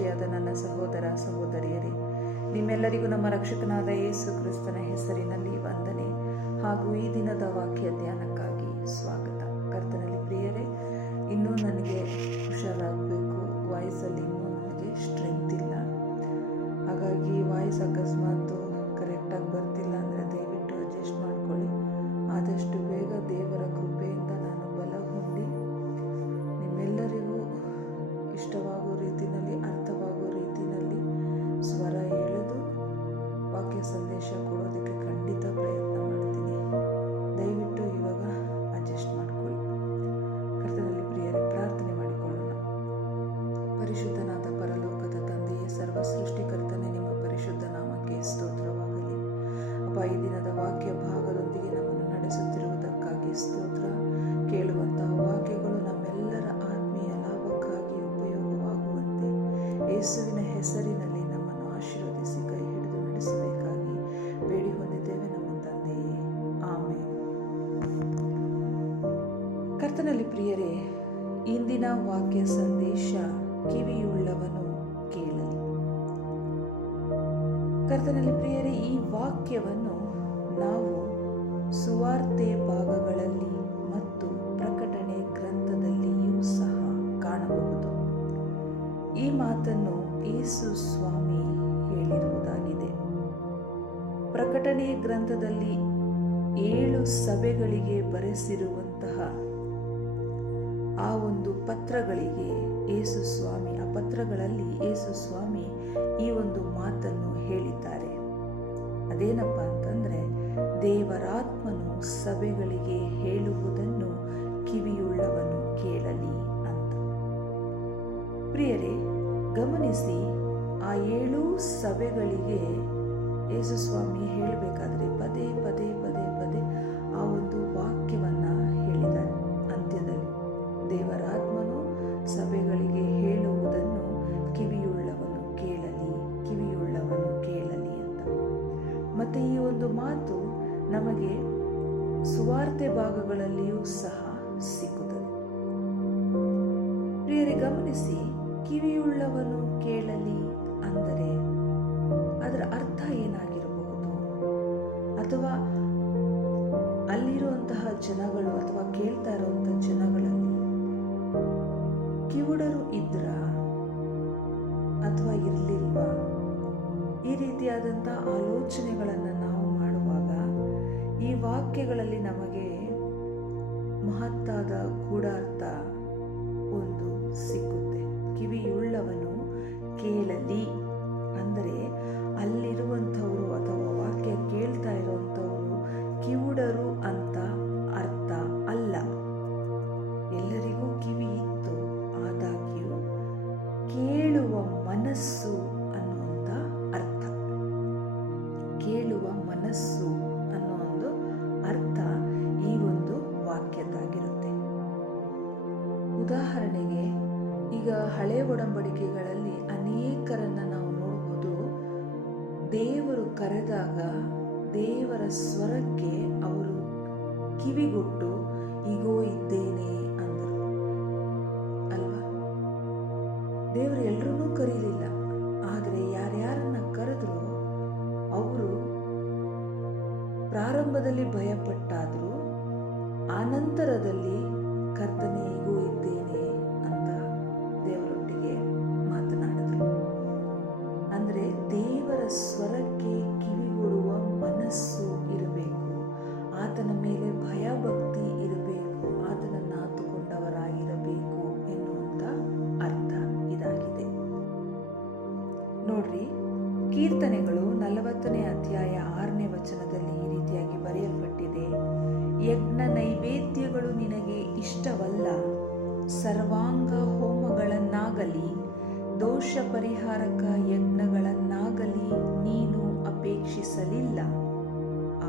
ಪ್ರಿಯದ ನನ್ನ ಸಹೋದರ ಸಹೋದರಿಯರೇ, ನಿಮ್ಮೆಲ್ಲರಿಗೂ ನಮ್ಮ ರಕ್ಷಕನಾದ ಯೇಸು ಕ್ರಿಸ್ತನ ಹೆಸರಿನಲ್ಲಿ ವಂದನೆ ಹಾಗೂ ಈ ದಿನದ ವಾಕ್ಯ ಧ್ಯಾನಕ್ಕಾಗಿ ಸ್ವಾಗತ. ಕರ್ತನಲ್ಲಿ ಪ್ರಿಯರೇ, ಇನ್ನೂ ನನಗೆ ಹುಷಾರಾಗಬೇಕು. ವಾಯ್ಸಲ್ಲಿ ಇನ್ನೂ ನನಗೆ ಸ್ಟ್ರೆಂತ್ ಇಲ್ಲ. ಹಾಗಾಗಿ ವಾಯ್ಸ್ ಅಕಸ್ಮಾತ್ ಕರೆಕ್ಟಾಗಿ ಬರ್ತಿಲ್ಲ ಅಂದರೆ ದಯವಿಟ್ಟು ಅಡ್ಜಸ್ಟ್ ಮಾಡ್ಕೊಳ್ಳಿ. ಆದಷ್ಟು ಬೇಗ ದೇವರ ಕೃಪೆಯಿಂದ ನಾನು ಬಲ ಹೊಂದಿ ನಿಮ್ಮೆಲ್ಲರಿಗೂ ಇಷ್ಟವಾಗೋ ರೀತಿಯಲ್ಲಿ, ಅರ್ಥವಾಗೋ ರೀತಿಯಲ್ಲಿ ಸ್ವರ ಎಳೆದು ವಾಕ್ಯ ಸಂದೇಶ ಕೊಡೋದಕ್ಕೆ ಖಂಡಿತ ಪ್ರಯತ್ನ ಮಾಡ್ತೀನಿ. ದಯವಿಟ್ಟು ಇವಾಗ ಅಡ್ಜಸ್ಟ್ ಮಾಡ್ಕೊಳ್ಳಿ. ಕರ್ತನಲ್ಲಿ ಪ್ರಿಯರೇ, ಪ್ರಾರ್ಥನೆ ಮಾಡಿಕೊಳ್ಳೋಣ. ಪರಿಶುದ್ಧನಾದ ಪರಲೋಕದ ತಂದೆಯೇ, ಸರ್ವ ಸೃಷ್ಟಿಕರ್ತನೆ, ನಿಮ್ಮ ಪರಿಶುದ್ಧ ನಾಮಕ್ಕೆ ಸ್ತೋತ್ರವಾಗಲಿ. ಅಪ್ಪ, ಈ ದಿನದ ವಾಕ್ಯ ಭಾಗದೊಂದಿಗೆ ನಮ್ಮನ್ನು ನಡೆಸುತ್ತಿರುವುದಕ್ಕಾಗಿ ಸ್ತೋತ್ರ. ಕೇಳುವಂತಹ ವಾಕ್ಯಗಳು ನಮ್ಮೆಲ್ಲರ ಆತ್ಮೀಯ ಲಾಭಕ್ಕಾಗಿ ಉಪಯೋಗವಾಗುವಂತೆ ಯೇಸುವಿನ ಹೆಸರಿನಲ್ಲಿ ನಮ್ಮನ್ನು ಆಶೀರ್ವದಿಸಿ ಕೈ ಹಿಡಿದು ನಡೆಸಬೇಕಾಗಿ ಬೇಡಿ ಹೊಂದಿದ್ದೇವೆ ನಮ್ಮ ತಂದೆಯೇ, ಆಮೆನ್. ಕರ್ತನಲ್ಲಿ ಪ್ರಿಯರೇ, ಇಂದಿನ ವಾಕ್ಯ ಸಂದೇಶ ಕಿವಿಯುಳ್ಳವನು ಕೇಳಲಿ. ಕರ್ತನಲ್ಲಿ ಪ್ರಿಯರೇ, ಈ ವಾಕ್ಯವನ್ನು ನಾವು ಸುವಾರ್ತೆ ಭಾಗಗಳಲ್ಲಿ ಮತ್ತು ಪ್ರಕಟಣೆ ಗ್ರಂಥದಲ್ಲಿಯೂ ಸಹ ಕಾಣಬಹುದು. ಈ ಮಾತನ್ನು ಯೇಸು ಸ್ವಾಮಿ ಹೇಳಿರುವುದಾಗಿದೆ. ಪ್ರಕಟಣೆ ಗ್ರಂಥದಲ್ಲಿ 7 ಸಭೆಗಳಿಗೆ ಬರೆಸಿರುವಂತಹ ಆ ಒಂದು ಪತ್ರಗಳಿಗೆ ಯೇಸು ಸ್ವಾಮಿ, ಆ ಪತ್ರಗಳಲ್ಲಿ ಯೇಸು ಸ್ವಾಮಿ ಈ ಒಂದು ಮಾತನ್ನು ಹೇಳಿದ್ದಾರೆ. ಅದೇನಪ್ಪ ಅಂತಂದರೆ, ದೇವರಾತ್ಮನು ಸಭೆಗಳಿಗೆ ಹೇಳುವುದನ್ನು ಕಿವಿಯುಳ್ಳವನು ಕೇಳಲಿ ಅಂತ. ಪ್ರಿಯರೇ, ಗಮನಿಸಿ, ಆ 7 ಸಭೆಗಳಿಗೆ ಯೇಸು ಸ್ವಾಮಿ ಹೇಳಬೇಕಾದ್ರೆ ಪದೇ ಪದೇ ಪದೇ ಪದೇ ಆ ಒಂದು ವಾಕ್ಯವನ್ನ ಹೇಳಿದ್ದಾರೆ. ಅಂತ್ಯದಲ್ಲಿ ದೇವರಾತ್ಮನು ಸಭೆಗಳಿಗೆ ಹೇಳುವುದನ್ನು ಕಿವಿಯುಳ್ಳವನು ಕೇಳಲಿ, ಕಿವಿಯುಳ್ಳವನು ಕೇಳಲಿ ಅಂತ. ಮತ್ತೆ ಈ ಒಂದು ಮಾತು ನಮಗೆ ಸುವಾರ್ತೆ ಭಾಗಗಳಲ್ಲಿಯೂ ಸಹ ಸಿಗುತ್ತದೆ. ಪ್ರಿಯರೇ, ಗಮನಿಸಿ, ಕಿವಿಯುಳ್ಳವನು ಕೇಳಲಿ ಅಂದರೆ ಅದರ ಅರ್ಥ ಏನಾಗಿರಬಹುದು? ಅಥವಾ ಅಲ್ಲಿರುವಂತಹ ಜನಗಳು ಅಥವಾ ಕೇಳ್ತಾ ಇರುವಂತಹ ಜನಗಳಲ್ಲಿ ಕಿವುಡರು ಇದ್ರ ಅಥವಾ ಇರಲಿಲ್ವಾ? ಈ ರೀತಿಯಾದಂಥ ಆಲೋಚನೆಗಳನ್ನು ನಾವು ಮಾಡುವಾಗ ಈ ವಾಕ್ಯಗಳಲ್ಲಿ ನಮಗೆ ಮಹತ್ತಾದ ಗೂಢಾರ್ಥ ಒಂದು ಸಿಕ್ಕುತ್ತೆ. ಕಿವಿಯುಳ್ಳವನು ಕೇಳಲಿ ಅಂದರೆ ಅಲ್ಲಿರುವಂಥವರು ಅಥವಾ ವಾಕ್ಯ ಕೇಳ್ತಾ ಇರುವಂಥವರು ಕಿವುಡರು ಅಂತ ಅರ್ಥ ಅಲ್ಲ. ಎಲ್ಲರಿಗೂ ಕಿವಿ ಇತ್ತು, ಆದಾಗ್ಯೂ ಕೇಳುವ ಮನಸ್ಸು ಅನ್ನುವಂಥ ಅರ್ಥ, ಕೇಳುವ ಮನಸ್ಸು ಅನ್ನೋ ಒಂದು ಅರ್ಥ ಈ ಒಂದು ವಾಕ್ಯದ್ದಾಗಿರುತ್ತೆ. ಉದಾಹರಣೆಗೆ, ಈಗ ಹಳೆ ಒಡಂಬಡಿಕೆಗಳಲ್ಲಿ ಅನೇಕರನ್ನ ನಾವು ನೋಡ್ಬೋದು. ದೇವರು ಕರೆದಾಗ ದೇವರ ಸ್ವರಕ್ಕೆ ಅವರು ಕಿವಿಗೊಟ್ಟು ಈಗೋ ಇದ್ದೇನೆ ಅಂದರು ಅಲ್ವಾ? ದೇವರು ಎಲ್ಲರನ್ನೂ ಕರೀಲಿಲ್ಲ, ಆದರೆ ಯಾರ್ಯಾರನ್ನ ಕರೆದ್ರು ಅವರು ಪ್ರಾರಂಭದಲ್ಲಿ ಭಯಪಟ್ಟಾದ್ರು, ಆನಂತರದಲ್ಲಿ ಕರ್ತನೇ ಈಗೋ ಇದ್ದೇನೆ ಅಂತ ದೇವರೊಟ್ಟಿಗೆ ಮಾತನಾಡಿದ್ರು. ಅಂದರೆ ದೇವರ ಸ್ವರಕ್ಕೆ ಕಿವಿಗೊಡುವ ಮನಸ್ಸು ಇರಬೇಕು, ಆತನ ಮೇಲೆ ಭಯ ಭಕ್ತಿ ಇರಬೇಕು, ಆತನನ್ನು ಆತುಕೊಂಡವರಾಗಿರಬೇಕು ಎನ್ನುವಂಥ ಅರ್ಥ ಇದಾಗಿದೆ. ನೋಡ್ರಿ, ಕೀರ್ತನೆಗಳು 40ನೇ ಅಧ್ಯಾಯ 6ನೇ ವಚನದಲ್ಲಿ ಈ ರೀತಿಯಾಗಿ ಬರೆಯಲ್ಪಟ್ಟಿದೆ: ಯಜ್ಞ ನೈವೇದ್ಯಗಳು ನಿನಗೆ ಇಷ್ಟವಲ್ಲ, ಸರ್ವಾಂಗ ಹೋಮಗಳನ್ನಾಗಲಿ ದೋಷ ಪರಿಹಾರಕ ಯಜ್ಞಗಳನ್ನಾಗಲಿ ನೀನು ಅಪೇಕ್ಷಿಸಲಿಲ್ಲ,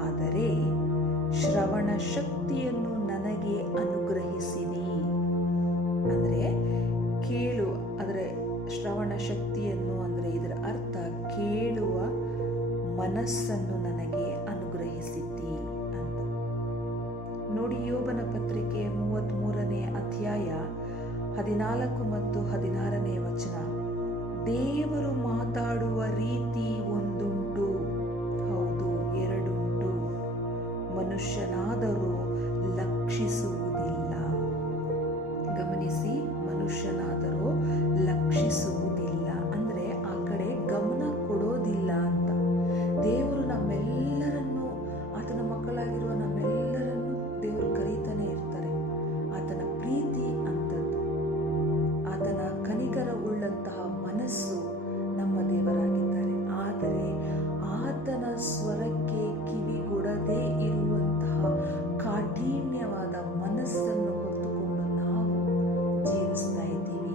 ಆದರೆ ಶ್ರವಣ ಶಕ್ತಿಯನ್ನು ನನಗೆ ಅನುಗ್ರಹಿಸಿದಿ. ಅಂದರೆ ಕೇಳು, ಅಂದರೆ ಶ್ರವಣ ಶಕ್ತಿಯನ್ನು ಅಂದರೆ ಇದರ ಅರ್ಥ ಕೇಳುವ ಮನಸ್ಸನ್ನು ನನಗೆ ಅನುಗ್ರಹಿಸಿದ್ದಿ ಅಂತ. ನೋಡಿ, ಯೋಬನ ಪತ್ರಿಕೆ 33ನೇ ಅಧ್ಯಾಯ 14 ಮತ್ತು 16ನೇ ವಚನ: ದೇವರು ಮಾತಾಡುವ ರೀತಿ ಒಂದುಂಟು, ಹೌದು ಎರಡುಂಟು. ಮನುಷ್ಯನಾದರೂ ಲಕ್ಷಿಸುವುದಿಲ್ಲ. ಗಮನಿಸಿ, ಮನುಷ್ಯನಾದರೂ ಲಕ್ಷಿಸುವುದಿಲ್ಲ ಅಂದ್ರೆ ಆ ಕಡೆ ಗಮನ ಕೊಡೋದಿಲ್ಲ ಅಂತ. ದೇವರು ನಮ್ಮೆಲ್ಲರನ್ನು, ಆತನ ಮಕ್ಕಳಾಗಿರುವ ನಮ್ಮೆಲ್ಲರನ್ನು ದೇವರು ಕರೀತಾನೆ ಇರ್ತಾರೆ. ಆತನ ಪ್ರೀತಿ ಅಂತದ್ದು, ಆತನ ಕನಿಕರ ಉಳ್ಳಂತಹ ಮನಸ್ಸು ನಮ್ಮ ದೇವರಾಗಿದ್ದಾರೆ. ಆದರೆ ಆತನ ಸ್ವರಕ್ಕೆ ಕಿವಿಗೊಡದೇ ಇರುವಂತಹ ಕಾಠಿಣ್ಯವಾದ ಮನಸ್ಸನ್ನು ಹೊತ್ತುಕೊಂಡು ನಾವು ಜೀವಿಸ್ತಾ ಇದ್ದೀವಿ.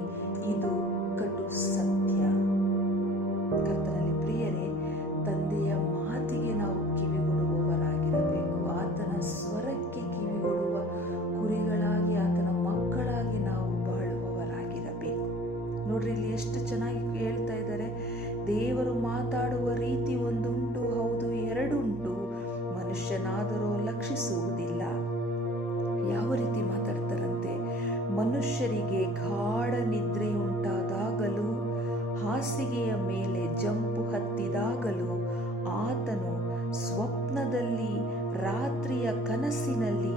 ಇದು ಕಟು ಸತ್ಯ. ಕರ್ತನಲ್ಲಿ ಪ್ರಿಯರೇ, ತಂದೆಯ ಮಾತಿಗೆ ನಾವು ಕಿವಿಗೊಡುವವರಾಗಿರಬೇಕು. ಆತನ ಸ್ವರಕ್ಕೆ ಕಿವಿಗೊಡುವ ಕುರಿಗಳಾಗಿ, ಆತನ ಮಕ್ಕಳಾಗಿ ನಾವು ಬಾಳುವವರಾಗಿರಬೇಕು. ನೋಡ್ರಿ, ಇಲ್ಲಿ ಎಷ್ಟು ಚೆನ್ನಾಗಿ ಹೇಳ್ತಾ ಇದ್ದಾರೆ. ದೇವರು ಮಾತಾಡುವ ರೀತಿ ಒಂದುಂಟು, ಹೌದು ಎರಡುಂಟು. ಮನುಷ್ಯನಾದರೂ ಲಕ್ಷಿಸುವುದಿಲ್ಲ. ಯಾವ ರೀತಿ ಮಾತಾಡ್ತಾರಂತೆ? ಮನುಷ್ಯರಿಗೆ ಗಾಢ ನಿದ್ರೆಯುಂಟಾದಾಗಲೂ, ಹಾಸಿಗೆಯ ಮೇಲೆ ಜಂಪು ಹತ್ತಿದಾಗಲೂ, ಆತನು ಸ್ವಪ್ನದಲ್ಲಿ, ರಾತ್ರಿಯ ಕನಸಿನಲ್ಲಿ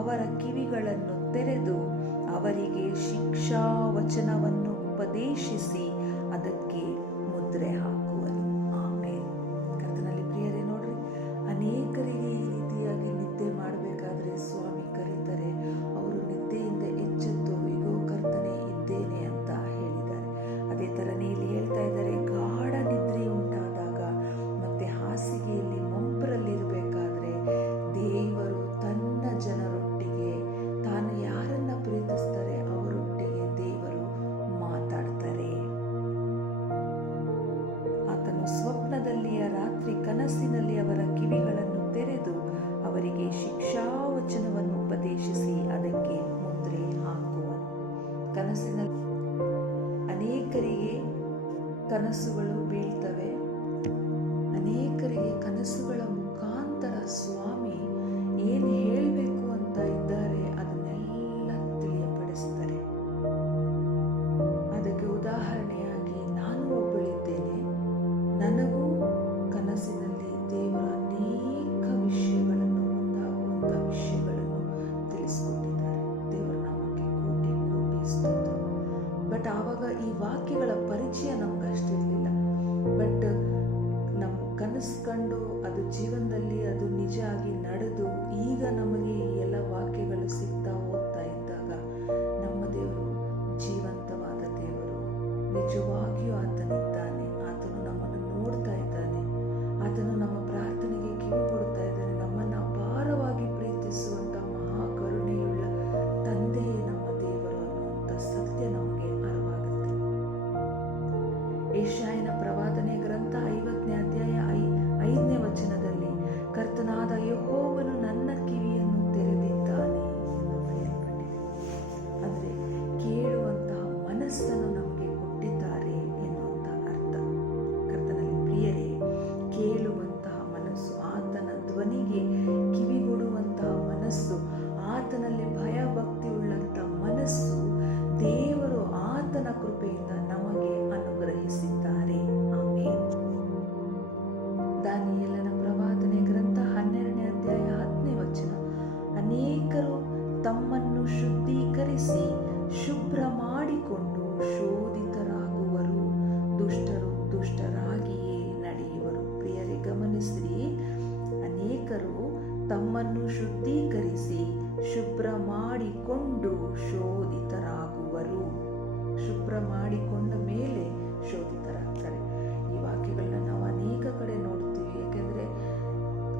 ಅವರ ಕಿವಿಗಳನ್ನು ತೆರೆದು ಅವರಿಗೆ ಶಿಕ್ಷಾ ವಚನವನ್ನು ಉಪದೇಶಿಸಿ ಅದಕ್ಕೆ ಮುದ್ರೆ ಹಾಕುವನು. ಆಮೇಲೆ ಕರ್ತನಲ್ಲಿ ಪ್ರಿಯರೇ, ನೋಡ್ರಿ, ಅನೇಕರಿಗೆ ಈ ರೀತಿಯಾಗಿ ನಿದ್ದೆ ಮಾಡಬೇಕಾದ್ರೆ ಸ್ವಾಮಿ ಕರೀತಾರೆ. ಅವರು ನಿದ್ದೆಯಿಂದ ಎಚ್ಚೆತ್ತು, ಇಗೋ ಕರ್ತನೆ ಇದ್ದೇನೆ ಅಂತ ಹೇಳಿದ್ದಾರೆ. ಅದೇ ಥರನೇ ಇಲ್ಲಿ ಹೇಳ್ತಾ ಇದ್ದಾರೆ, ಗಾಢ ನಿದ್ರೆ ಉಂಟಾದಾಗ ಮತ್ತೆ ಹಾಸಿಗೆಯಲ್ಲಿ ಮಂಪರಲ್ಲಿರಬೇಕಾದ್ರೆ ದೇವರು ತನ್ನ ಜನರೊಟ್ಟಿಗೆ, ತಾನು ಯಾರನ್ನ ಪ್ರೀತಿಸ್ತಾರೆ ಅವರೊಟ್ಟಿಗೆ ದೇವರು ಮಾತಾಡ್ತಾರೆ. ಆತನು ಸ್ವಪ್ನದಲ್ಲಿಯ, ರಾತ್ರಿ ಕನಸಿನಲ್ಲಿ ಅವರ ಕಿವಿಗಳನ್ನು ತೆರೆದು ಅವರಿಗೆ ಶಿಕ್ಷಾವಚನವನ್ನು ಉಪದೇಶಿಸಿ ಅದಕ್ಕೆ ಮುದ್ರೆ ಹಾಕುವನು. ಕನಸಿನಲ್ಲಿ ಅನೇಕರಿಗೆ ಕನಸುಗಳು ಬೀಳ್ತವೆ. ಅನೇಕರಿಗೆ ಕನಸುಗಳ ಮುಖಾಂತರ ಸ್ವಾಮಿ ಏನು ಹೇಳಬೇಕು ಅಂತ ಇದ್ದಾರೆ ಅದನ್ನೆಲ್ಲ ತಿಳಿಯಪಡಿಸ್ತಾರೆ. ಅದಕ್ಕೆ ಉದಾಹರಣೆಯಾಗಿ ನಾನು ಒಬ್ಬಳಿದ್ದೇನೆ. ನನಗೂ ಕನಸಿನಲ್ಲಿ ದೇವರ ಅನೇಕ ವಿಷಯಗಳನ್ನು, ಮುಂದಾಗುವಂಥ ವಿಷಯಗಳನ್ನು ತಿಳಿಸ್ಕೊಟ್ಟಿದ್ದಾರೆ. ದೇವರ ನಾಮಕ್ಕೆ ಕೋಟಿ ಕೋಟಿ ಸ್ತೋತ್ರ. ಬಟ್ ಆವಾಗ ಈ ವಾಕ್ಯಗಳ ಪರಿಚಯ ನಮ್ಗೆ ಅಷ್ಟಿರಲಿಲ್ಲ. ಬಟ್ ನಮ್ಮ ಕನಸು ಕಂಡು ಅದು ಜೀವನದಲ್ಲಿ ಅದು ನಿಜ ಆಗಿ ನಡೆದು ಈಗ ನಮಗೆ ಈ ಎಲ್ಲ ವಾಕ್ಯಗಳು ಸಿಗ್ತಾ ಹೋಗ್ತಾ ಇದ್ದಾಗ ನಮ್ಮ ದೇವರು ಜೀವಂತವಾದ ದೇವರು. ನಿಜವಾಗಿಯೂ ಆತನಿದ್ದಾನೆ. ಆತನು ನಮ್ಮನ್ನು ನೋಡ್ತಾ ಇದ್ದಾನೆ. ಆತನು ನಮ್ಮ ಪ್ರಾರ್ಥನೆಗೆ ಕಿವಿ ಕೊಡ್ತಾ ಇದ್ದಾನೆ. ನಮ್ಮನ್ನು ಅಪಾರವಾಗಿ ಪ್ರೀತಿಸುವಂಥ ಮಹಾ ಕರುಣೆಯುಳ್ಳ ತಂದೆಯೇ ನಮ್ಮ ದೇವರು ಅನ್ನುವಂಥ ಸತ್ಯ ನಮಗೆ ಅರಿವಾಗುತ್ತೆ. ಯೆಶಾಯನ ಪ್ರವಾದನೆ ಗ್ರಂಥ 50ನೇ ಅಧ್ಯಾಯ 5ನೇ ವಚನದಲ್ಲಿ, ಕರ್ತನಾದ ಯೆಹೋವನು ನನ್ನ ಕಿವಿಯನ್ನು ತೆರೆದಿದ್ದಾನೆ ಎಂದು ಬರೆಯಲ್ಪಟ್ಟಿದೆ. ಅಂದರೆ ಕೇಳುವಂತಹ ಮನಸ್ಸನ್ನು ನಮಗೆ ಕೊಟ್ಟಿದ್ದಾರೆ ಎನ್ನುವಂಥ ಅರ್ಥ. ಕರ್ತನಲ್ಲಿ ಪ್ರಿಯರೇ, ಕೇಳುವಂತಹ ಮನಸ್ಸು, ಆತನ ಧ್ವನಿಗೆ ಕಿವಿಗೊಡುವಂತಹ ಮನಸ್ಸು, ಆತನಲ್ಲಿ ಭಯ ಭಕ್ತಿ ಉಳ್ಳಂಥ ಮನಸ್ಸು ದೇವರು ಆತನ ಕೃಪೆಯಿಂದ ನಮಗೆ ಅನುಗ್ರಹಿಸಿದ್ದಾರೆ. ಆಮೇಲೆ ದಾನಿಯೇಲನ ಪ್ರವಾದನೆ ಗ್ರಂಥ 12ನೇ ಅಧ್ಯಾಯ 10ನೇ ವಚನ, ಅನೇಕರು ತಮ್ಮನ್ನು ಶುದ್ಧೀಕರಿಸಿ ಶುಭ್ರ ಮಾಡಿಕೊಂಡು ಶೋಧಿತರಾಗುವರು, ದುಷ್ಟರು ದುಷ್ಟರಾಗಿಯೇ ನಡೆಯುವರು. ಪ್ರಿಯರೇ ಗಮನಿಸಿರಿ, ಅನೇಕರು ತಮ್ಮನ್ನು ಶುದ್ಧೀಕರಿಸಿ ಶುಭ್ರ ಮಾಡಿಕೊಂಡು ಶೋಧಿತರಾಗುವರು. ಶುಭ್ರ ಮಾಡಿಕೊಂಡ ಮೇಲೆ ಶೋಧಿತರಾಗ್ತಾರೆ. ಈ ವಾಕ್ಯಗಳನ್ನ ನಾವು ಅನೇಕ ಕಡೆ ನೋಡ್ತೀವಿ. ಯಾಕೆಂದರೆ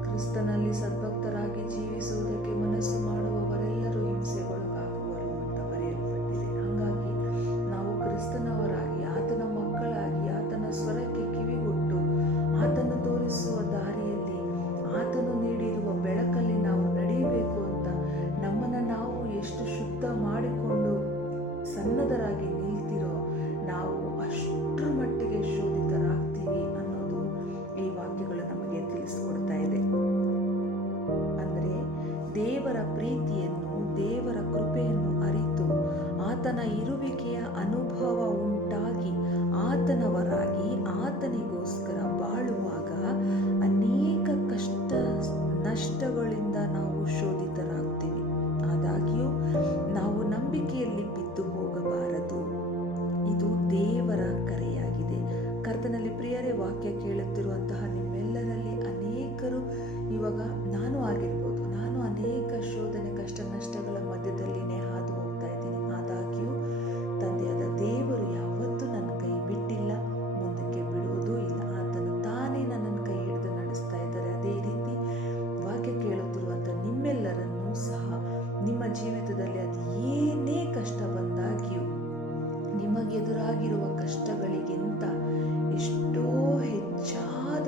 ಕ್ರಿಸ್ತನಲ್ಲಿ ಸದ್ಭಕ್ತರಾಗಿ ಜೀವಿಸುವುದಕ್ಕೆ ಮನಸ್ಸು ಮಾಡುವವರೆಲ್ಲರೂ ಹಿಂಸೆಗೊಳಗಾಗುವರು ಅಂತ ಬರೆಯಲ್ಪಟ್ಟಿದೆ. ಹಾಗಾಗಿ ನಾವು ಕ್ರಿಸ್ತನವರಾಗಿ, ಆತನ ಮಕ್ಕಳಾಗಿ, ಆತನ ಸ್ವರಕ್ಕೆ ಕಿವಿಗೊಟ್ಟು ಆತನು ತೋರಿಸುವ ದಾರಿಯಲ್ಲಿ, ಆತನು ನೀಡಿರುವ ಬೆಳಕಲ್ಲಿ ನಾವು ನಡೆಯಬೇಕು ಅಂತ ನಮ್ಮನ್ನು ನಾವು ಎಷ್ಟು ಶುದ್ಧ ಮಾಡಿಕೊಂಡು ಸನ್ನದ್ಧರಾಗಿ ನಿಲ್ತಿರೋ, ನಾವು ಅಷ್ಟರ ಮಟ್ಟಿಗೆ ಶೋಧಿತರಾಗ್ತೀವಿ ಅನ್ನೋದು ಈ ವಾಕ್ಯಗಳು ನಮಗೆ ತಿಳಿಸ್ಕೊಡ್ತಾ ಇದೆ. ಅಂದರೆ ದೇವರ ಪ್ರೀತಿಯನ್ನು, ದೇವರ ಕೃಪೆಯನ್ನು ಅರಿತು ಆತನ ಇರುವಿಕೆಯ ಅನುಭವ ಉಂಟಾಗಿ ಆತನ ವಾಕ್ಯ ಕೇಳುತ್ತಿರುವಂತಹ ನಿಮ್ಮೆಲ್ಲರಲ್ಲಿ ಅನೇಕರು ಇವಾಗ ನಾನು ಆಗಿರ್ಬೋದು, ನಾನು ಅನೇಕ ಶೋಧನೆ ಕಷ್ಟ ನಷ್ಟಗಳ ಮಧ್ಯದಲ್ಲಿನೇ ಹಾದು ಹೋಗ್ತಾ ಇದ್ದೀನಿ. ಆದಾಗ್ಯೂ ತಂದೆಯಾದ ದೇವರು ಯಾವತ್ತೂ ನನ್ನ ಕೈ ಬಿಟ್ಟಿಲ್ಲ, ಮುಂದಕ್ಕೆ ಬಿಡುವುದೂ ಇಲ್ಲ. ಆತನು ತಾನೇ ನನ್ನನ್ನು ಕೈ ಹಿಡಿದು ನಡೆಸ್ತಾ ಇದ್ದಾರೆ. ಅದೇ ರೀತಿ ವಾಕ್ಯ ಕೇಳುತ್ತಿರುವಂಥ ನಿಮ್ಮೆಲ್ಲರನ್ನೂ ಸಹ ನಿಮ್ಮ ಜೀವಿತದಲ್ಲಿ ಅದು ಏನೇ ಕಷ್ಟ ಬಂದಾಗ್ಯೂ ನಿಮಗೆದುರಾಗಿರುವ ಕಷ್ಟಗಳಿಗಿಂತ ಎಷ್ಟೋ ಹೆಚ್ಚಾದ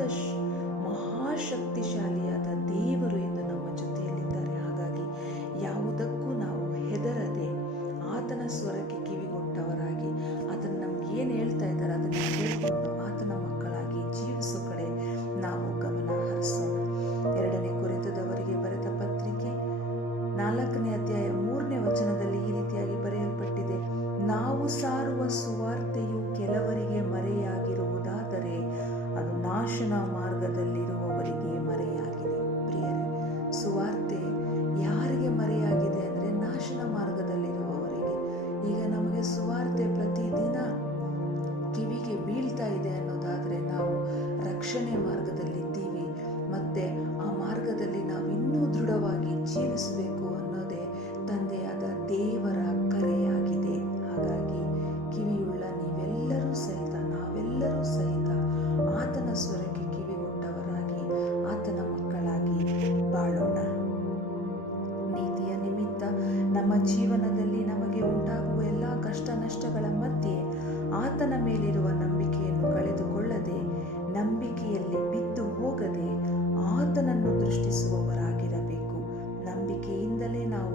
ಮಹಾಶಕ್ತಿಶಾಲಿಯಾದ ದೇವರು ಇಂದು ನಮ್ಮ ಜೊತೆಯಲ್ಲಿದ್ದಾರೆ. ಹಾಗಾಗಿ ಯಾವುದಕ್ಕೂ ನಾವು ಹೆದರದೆ ಆತನ ಸ್ವರಕ್ಕೆ ಕಿವಿಗೊಟ್ಟವರಾಗಿ, ಆತನ ನಮ್ಗೆ ಏನು ಹೇಳ್ತಾ ಇದ್ದಾರೆ ಅದನ್ನು ಕೇಳಿಕೊಂಡು ಆತನ ಮಕ್ಕಳಾಗಿ ಜೀವಿಸೋ ಕಡೆ ನಾವು ಗಮನ ಹರಿಸೋಣ. 2 ಕೊರಿಂಥದವರಿಗೆ ಬರೆದ ಪತ್ರಿಕೆ 4ನೇ ಅಧ್ಯಾಯ 3ನೇ ವಚನದಲ್ಲಿ ಈ ರೀತಿಯಾಗಿ ಬರೆಯಲ್ಪಟ್ಟಿದೆ, ನಾವು ಸಾರುವ ಸುವಾರ್ತೆಯು ಕೆಲವರಿಗೆ ಮರೆಯಾಗಿರುವುದಾದರೆ ಅದು ನಾಶನ ಮಾರ್ಗದಲ್ಲಿರುವವರಿಗೆ ಮರೆಯಾಗಿದೆ. ಪ್ರಿಯರೇ, ಸುವಾರ್ತೆ ಯಾರಿಗೆ ಮರೆಯಾಗಿದೆ ಅಂದರೆ ನಾಶನ ಮಾರ್ಗದಲ್ಲಿರುವವರಿಗೆ. ಈಗ ನಮಗೆ ಸುವಾರ್ತೆ ಪ್ರತಿದಿನ ಕಿವಿಗೆ ಬೀಳ್ತಾ ಇದೆ ಅನ್ನೋದಾದರೆ ನಾವು ರಕ್ಷಣೆ ಮಾರ್ಗದಲ್ಲಿದ್ದೀವಿ, ಮತ್ತೆ ಆ ಮಾರ್ಗದಲ್ಲಿ ನಾವು ಇನ್ನೂ ದೃಢವಾಗಿ ಜೀವಿಸಬೇಕು ಅನ್ನೋದೇ ತಂದೆಯಾದ ದೇವರ ಕರೆಯಾಗಿದೆ. ಹಾಗಾಗಿ ಕಿವಿಯುಳ್ಳ ನೀವೆಲ್ಲರೂ ಸಹಿತ, ನಾವೆಲ್ಲರೂ ಸಹಿತ ಆತನ ಸ್ವರಕ್ಕೆ ಕಿವಿಗೊಟ್ಟವರಾಗಿ ಆತನ ಮಕ್ಕಳಾಗಿ ಬಾಳೋಣ. ನೀತಿಯ ನಿಮಿತ್ತ ನಮ್ಮ ಜೀವನದಲ್ಲಿ ನಮಗೆ ಉಂಟಾಗುವ ಎಲ್ಲ ಕಷ್ಟ ನಷ್ಟಗಳ ಮಧ್ಯೆ ಆತನ ಮೇಲಿರುವ ನಂಬಿಕೆಯನ್ನು ಕಳೆದುಕೊಳ್ಳದೆ, ನಂಬಿಕೆಯಲ್ಲಿ ಬಿದ್ದು ಹೋಗದೆ ಆತನನ್ನು ದೃಷ್ಟಿಸುವವರಾಗಿರಬೇಕು. ನಂಬಿಕೆಯಿಂದಲೇ ನಾವು